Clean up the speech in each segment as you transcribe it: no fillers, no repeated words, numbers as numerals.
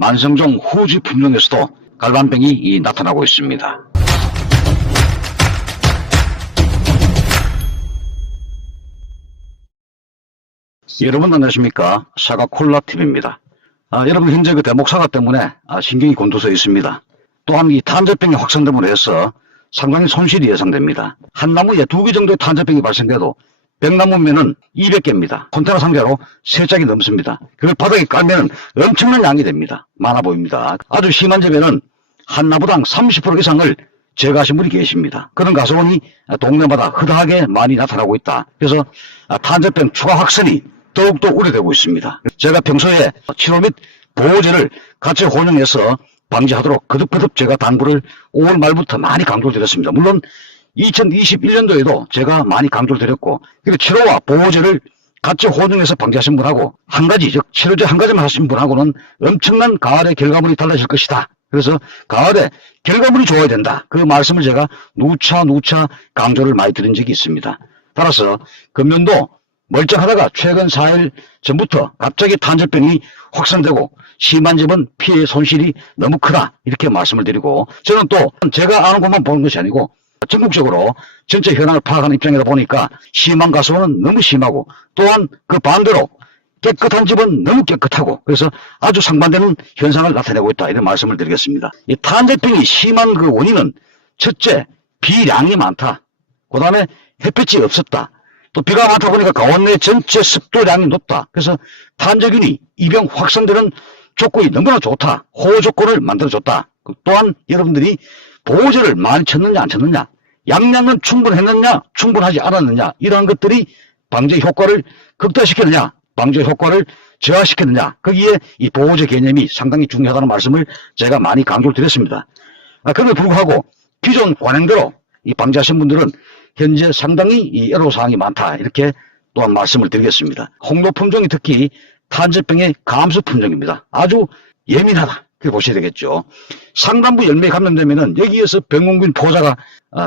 만성종 후지 품종에서도 갈반병이 나타나고 있습니다. 여러분 안녕하십니까? 사과 콜라TV입니다. 여러분 현재 그 대목 사과 때문에 신경이 곤두서 있습니다. 또한 이 탄저병이 확산됨으로 해서 상당히 손실이 예상됩니다. 한 나무에 2개 정도의 탄저병이 발생돼도 100나무면은 200개입니다. 컨테이너 상자로 3짝이 넘습니다. 그걸 바닥에 깔면 엄청난 양이 됩니다. 많아 보입니다. 아주 심한 점에는 한 나무당 30% 이상을 제거하신 분이 계십니다. 그런 가소원이 동네마다 흐다하게 많이 나타나고 있다. 그래서 탄저병 추가 확산이 더욱더 우려되고 있습니다. 제가 평소에 치료 및 보호제를 같이 혼용해서 방지하도록 거듭거듭 제가 당부를 5월 말부터 많이 강조를 드렸습니다. 물론 2021년도에도 제가 많이 강조를 드렸고, 그리고 치료와 보호제를 같이 혼용해서 방지하신 분하고 한 가지, 즉 치료제 한 가지만 하신 분하고는 엄청난 가을의 결과물이 달라질 것이다. 그래서 가을에 결과물이 좋아야 된다. 그 말씀을 제가 누차 강조를 많이 드린 적이 있습니다. 따라서 금년도 멀쩡하다가 최근 4일 전부터 갑자기 탄저병이 확산되고 심한 점은 피해 손실이 너무 크다, 이렇게 말씀을 드리고, 저는 또 제가 아는 것만 보는 것이 아니고 전국적으로 전체 현황을 파악하는 입장이다 보니까 심한 가수는 너무 심하고, 또한 그 반대로 깨끗한 집은 너무 깨끗하고, 그래서 아주 상반되는 현상을 나타내고 있다, 이런 말씀을 드리겠습니다. 이 탄저병이 심한 그 원인은 첫째, 비량이 많다. 그 다음에 햇볕이 없었다. 또 비가 많다 보니까 강원내 전체 습도량이 높다. 그래서 탄저균이 이병 확산되는 조건이 너무나 좋다. 호우 조건을 만들어줬다. 또한 여러분들이 보호제를 많이 쳤느냐 안 쳤느냐, 양량은 충분했느냐 충분하지 않았느냐, 이러한 것들이 방제 효과를 극대화시켰느냐 방제 효과를 저하시켰느냐, 거기에 이 보호제 개념이 상당히 중요하다는 말씀을 제가 많이 강조를 드렸습니다. 그럼에도 불구하고 기존 관행대로 이 방제하신 분들은 현재 상당히 이 애로사항이 많다, 이렇게 또한 말씀을 드리겠습니다. 홍도 품종이 특히 탄저병의 감수 품종입니다. 아주 예민하다, 그렇게 보셔야 되겠죠. 상단부 열매에 감염되면은 여기에서 병원균 포자가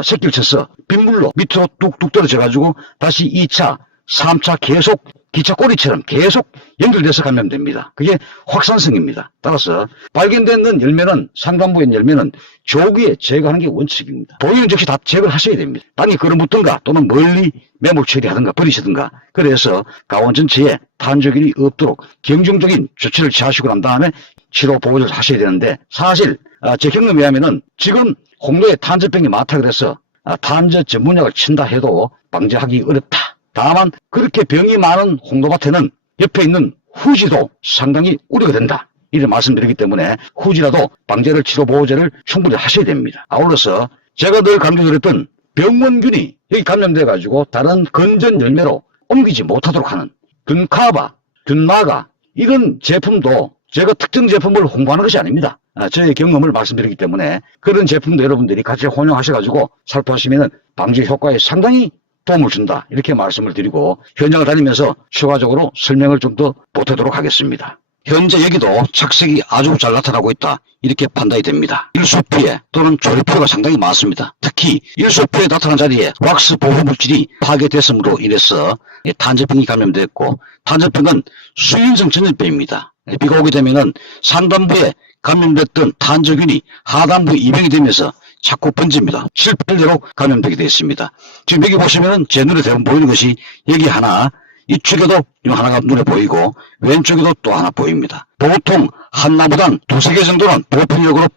새끼를 쳐서 빗물로 밑으로 뚝뚝 떨어져가지고 다시 2차, 3차 계속 기차 꼬리처럼 계속 연결돼서 감염됩니다. 그게 확산성입니다. 따라서 발견된 열매는, 상단부의 열매는 조기에 제거하는 게 원칙입니다. 동영 즉시 다 제거를 하셔야 됩니다. 땅에 걸어붙든가 또는 멀리 매몰 처리하든가 버리시든가, 그래서 가원 전체에 탄저균이 없도록 경중적인 조치를 취하시고 난 다음에 치료 보호를 하셔야 되는데, 사실 제 경험에 의하면은 지금 홍도에 탄저병이 많다 그래서 탄저 전문약을 친다 해도 방지하기 어렵다. 다만 그렇게 병이 많은 홍도밭에는 옆에 있는 후지도 상당히 우려가 된다, 이런 말씀드리기 때문에 후지라도 방제를, 치료 보호제를 충분히 하셔야 됩니다. 아울러서 제가 늘 강조드렸던 병원균이 여기 감염돼 가지고 다른 건전 열매로 옮기지 못하도록 하는 균카바, 균마가, 이런 제품도 제가 특정 제품을 홍보하는 것이 아닙니다. 저의 경험을 말씀드리기 때문에 그런 제품도 여러분들이 같이 혼용하셔가지고 살포하시면 방제 효과에 상당히 도움을 준다, 이렇게 말씀을 드리고 현장을 다니면서 추가적으로 설명을 좀 더 보태도록 하겠습니다. 현재 여기도 착색이 아주 잘 나타나고 있다, 이렇게 판단이 됩니다. 일소표에 또는 조류표가 상당히 많습니다. 특히 일소표에 나타난 자리에 왁스 보호 물질이 파괴됐음으로 인해서 탄저병이 감염됐고, 탄저병은 수인성 전염병입니다. 비가 오게 되면은 상단부에 감염됐던 탄저균이 하단부에 이병이 되면서 자꾸 번집니다. 7, 8대로 감염되게 되어 있습니다. 지금 여기 보시면은 제 눈에 대부분 보이는 것이 여기 하나, 이쪽에도 하나가 눈에 보이고 왼쪽에도 또 하나 보입니다. 보통 한 나무당 2-3개 정도는 보편적으로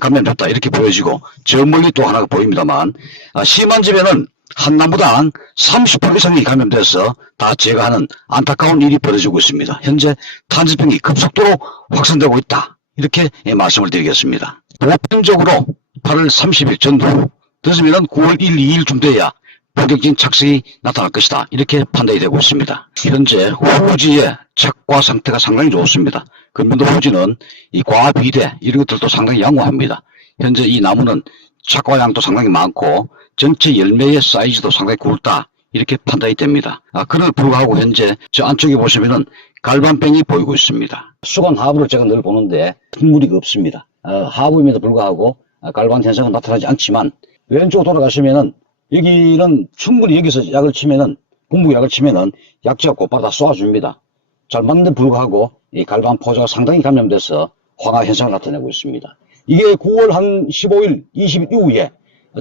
감염됐다, 이렇게 보여지고 저 멀리 또 하나가 보입니다만, 심한 집에는 한 나무당 30% 이상이 감염돼서 다 제거하는 안타까운 일이 벌어지고 있습니다. 현재 탄저병이 급속도로 확산되고 있다, 이렇게 말씀을 드리겠습니다. 보편적으로 8월 30일 전후 늦으면 9월 1, 2일쯤 돼야 본격적인 착색이 나타날 것이다, 이렇게 판단이 되고 있습니다. 현재 후지의 착과 상태가 상당히 좋습니다. 금년도 후지는 이 과비대 이런 것들도 상당히 양호합니다. 현재 이 나무는 착과 양도 상당히 많고 전체 열매의 사이즈도 상당히 굵다, 이렇게 판단이 됩니다. 그럼에도 불구하고 현재 저 안쪽에 보시면은 갈반병이 보이고 있습니다. 수관 하부를 제가 늘 보는데 큰 무리가 없습니다. 하부임에도 불구하고 갈반 현상은 나타나지 않지만, 왼쪽 돌아가시면은 여기는 충분히 여기서 약을 치면은, 분무약을 치면은 약재가 곧바로 다 쏘아줍니다. 잘 맞는데 불구하고 이 갈반 포자가 상당히 감염돼서 황화 현상을 나타내고 있습니다. 이게 9월 한 15일, 20일 이후에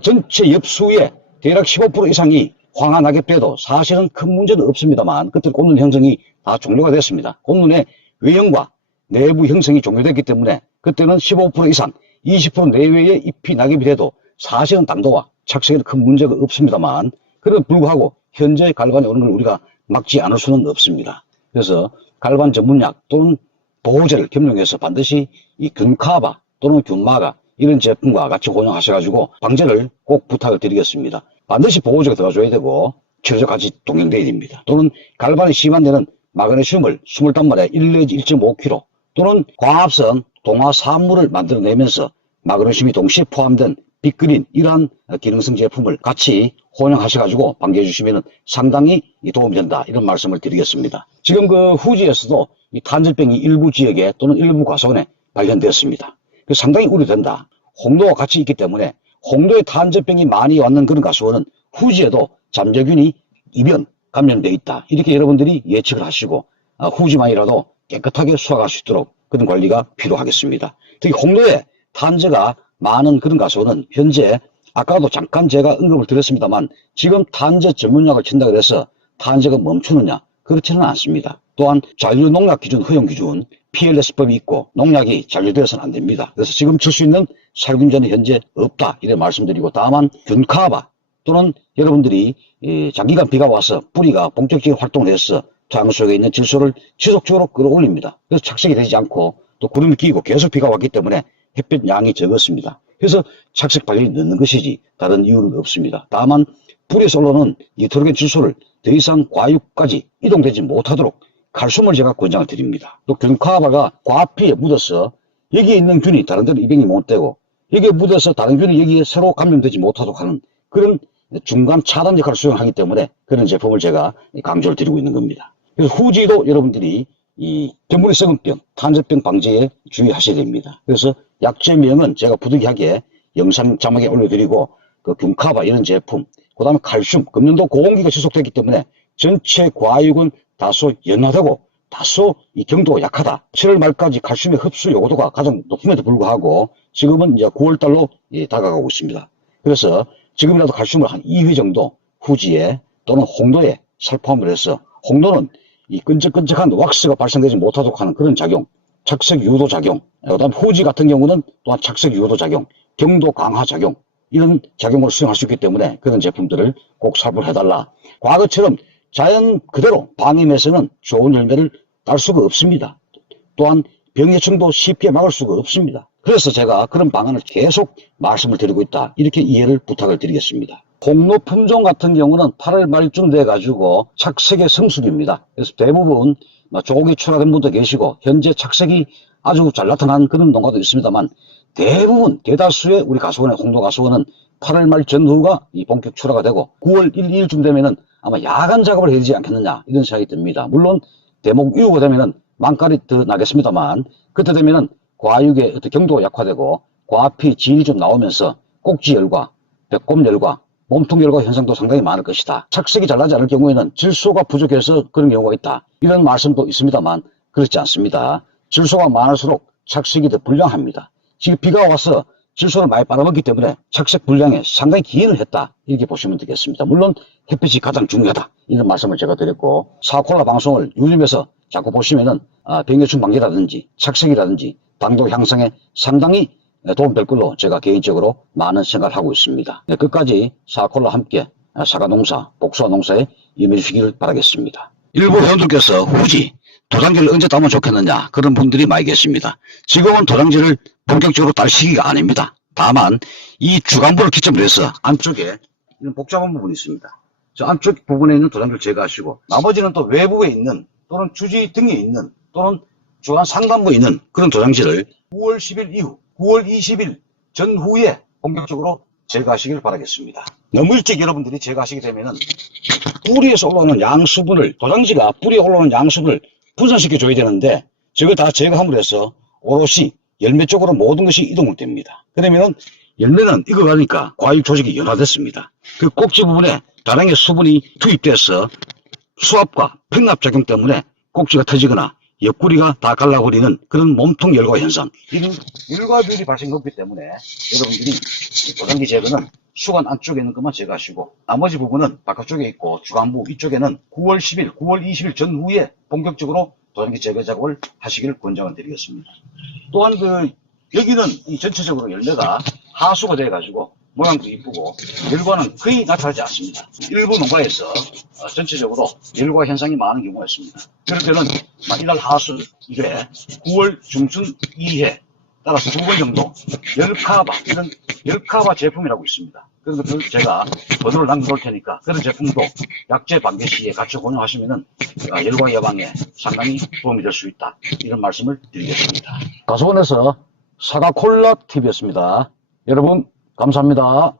전체 엽수의 대략 15% 이상이 황화 낙엽돼도 사실은 큰 문제는 없습니다만 그때 꽃눈 형성이 다 종료가 됐습니다. 꽃눈의 외형과 내부 형성이 종료됐기 때문에 그때는 15% 이상, 20% 내외의 잎이 낙엽이 돼도 사실은 당도와 착색에는 큰 문제가 없습니다만 그래도 불구하고 현재 갈반이 오는 걸 우리가 막지 않을 수는 없습니다. 그래서 갈반 전문약 또는 보호제를 겸용해서 반드시 이 균카바 또는 균마가 이런 제품과 같이 혼용하셔가지고 방제를 꼭 부탁을 드리겠습니다. 반드시 보호제가 들어가줘야 되고 치료제가 같이 동행돼야 됩니다. 또는 갈반이 심한 데는 마그네슘을 20단말에 1 내지 1.5kg 또는 과합성 동화산물을 만들어내면서 마그네슘이 동시에 포함된 빅그린 이러한 기능성 제품을 같이 혼용하셔가지고 방제해 주시면 상당히 도움이 된다 이런 말씀을 드리겠습니다. 지금 그 후지에서도 이 탄저병이 일부 지역에 또는 일부 과수원에 발견되었습니다. 상당히 우려된다. 홍도와 같이 있기 때문에 홍도에 탄저병이 많이 왔는 그런 가수원은 후지에도 잠재균이 이변 감염되어 있다. 이렇게 여러분들이 예측을 하시고 후지만이라도 깨끗하게 수확할 수 있도록 그런 관리가 필요하겠습니다. 특히 홍도에 탄저가 많은 그런 가수원은 현재 아까도 잠깐 제가 언급을 드렸습니다만 지금 탄저 전문약을 친다고 해서 탄저가 멈추느냐? 그렇지는 않습니다. 또한 잔류 농약 기준 허용 기준 PLS법이 있고 농약이 잔류되어서는 안 됩니다. 그래서 지금 칠 수 있는 살균제는 현재 없다 이렇게 말씀드리고 다만 균카바 또는 여러분들이 장기간 비가 와서 뿌리가 본격적인 활동을 해서 토양 속에 있는 질소를 지속적으로 끌어올립니다. 그래서 착색이 되지 않고 또 구름이 끼고 계속 비가 왔기 때문에 햇볕 양이 적었습니다. 그래서 착색 발현이 늦는 것이지 다른 이유는 없습니다. 다만 뿌리에서 올라오는 니트로겐 질소를 더 이상 과육까지 이동되지 못하도록 칼슘을 제가 권장을 드립니다. 또 균카바가 과피에 묻어서 여기에 있는 균이 다른 데로 이동이 못 되고 여기에 묻어서 다른 균이 여기에 새로 감염되지 못하도록 하는 그런 중간 차단 역할을 수행하기 때문에 그런 제품을 제가 강조를 드리고 있는 겁니다. 그래서 후지도 여러분들이 이 견문의 썩은병, 탄저병 방지에 주의하셔야 됩니다. 그래서 약제명은 제가 부득이하게 영상 자막에 올려드리고 그 균카바 이런 제품, 그 다음에 칼슘, 금년도 고온기가 지속되기 때문에 전체 과육은 다소 연화되고 다소 이 경도가 약하다. 7월 말까지 칼슘의 흡수 요구도가 가장 높음에도 불구하고 지금은 이제 9월달로 다가가고 있습니다. 그래서 지금이라도 칼슘을 한 2회 정도 후지에 또는 홍도에 살포함을 해서 홍도는 이 끈적끈적한 왁스가 발생되지 못하도록 하는 그런 작용, 착색 유도 작용, 그다음 후지 같은 경우는 또한 착색 유도 작용, 경도 강화 작용 이런 작용을 수행할 수 있기 때문에 그런 제품들을 꼭 살포를 해달라. 과거처럼 자연 그대로 방임해서는 좋은 열매를 딸 수가 없습니다. 또한 병해충도 쉽게 막을 수가 없습니다. 그래서 제가 그런 방안을 계속 말씀을 드리고 있다. 이렇게 이해를 부탁을 드리겠습니다. 홍로 품종 같은 경우는 8월 말쯤 돼가지고 착색의 성수기입니다. 그래서 대부분 조기 출하된 분도 계시고 현재 착색이 아주 잘 나타난 그런 농가도 있습니다만 대부분 대다수의 우리 가수원의 홍도 가수원은 8월 말 전후가 이 본격 출하가 되고 9월 1, 2일쯤 되면은 아마 야간 작업을 해야 되지 않겠느냐 이런 생각이 듭니다. 물론 대목 이후가 되면은 망갈이 더 나겠습니다만 그때 되면은 과육의 어떤 경도가 약화되고 과피 진이 좀 나오면서 꼭지열과 배꼽열과 몸통열과 현상도 상당히 많을 것이다. 착색이 잘 나지 않을 경우에는 질소가 부족해서 그런 경우가 있다. 이런 말씀도 있습니다만 그렇지 않습니다. 질소가 많을수록 착색이 더 불량합니다. 지금 비가 와서 질소를 많이 빨아먹기 때문에 착색 불량에 상당히 기인을 했다. 이렇게 보시면 되겠습니다. 물론 햇빛이 가장 중요하다. 이런 말씀을 제가 드렸고 사콜라 방송을 유튜브에서 자꾸 보시면은 병해충 방지라든지 착색이라든지 당도 향상에 상당히 도움될 걸로 제가 개인적으로 많은 생각을 하고 있습니다. 끝까지 사콜라 함께 사과농사, 복숭아농사에 임해 주시기를 바라겠습니다. 일부 회원들께서 후지 도장지를 언제 따면 좋겠느냐 그런 분들이 많이 계십니다. 지금은 도장지를 본격적으로 딸 시기가 아닙니다. 다만 이 주간부를 기점으로 해서 안쪽에 이런 복잡한 부분이 있습니다. 저 안쪽 부분에 있는 도장지를 제거하시고 나머지는 또 외부에 있는 또는 주지 등에 있는 또는 주간 상단부에 있는 그런 도장지를 9월 10일 이후 9월 20일 전후에 본격적으로 제거하시길 바라겠습니다. 너무 일찍 여러분들이 제거하시게 되면은 뿌리에서 올라오는 양수분을 도장지가 뿌리에 올라오는 양수분을 분산시켜 줘야 되는데 저거 다 제거함으로 해서 오롯이 열매 쪽으로 모든 것이 이동을 됩니다. 그러면은 열매는 익어가니까 과육 조직이 연화됐습니다. 그 꼭지 부분에 다량의 수분이 투입돼서 수압과 평납작용 때문에 꼭지가 터지거나 옆구리가 다 갈라버리는 그런 몸통 열과 현상, 이런 열과들이 발생했기 때문에 여러분들이 도장기 제거는 수관 안쪽에 있는 것만 제거하시고 나머지 부분은 바깥쪽에 있고 주간부 이쪽에는 9월 10일, 9월 20일 전후에 본격적으로 도장기 제거 작업을 하시기를 권장을 드리겠습니다. 또한 여기는 이 전체적으로 열매가 하수가 돼 가지고 모양도 이쁘고 열과는 거의 나타나지 않습니다. 일부 농가에서 전체적으로 열과 현상이 많은 경우가 있습니다. 그럴 때는 이달 하수 1회, 9월 중순 2회, 따라서 2번 정도 열카바, 이런 열카바 제품이라고 있습니다. 그런 것들 제가 번호를 남겨놓을 테니까 그런 제품도 약재 반개 시에 같이 혼용하시면은 열과 예방에 상당히 도움이 될 수 있다, 이런 말씀을 드리겠습니다. 가수원에서 사과 콜라 TV였습니다. 여러분 감사합니다.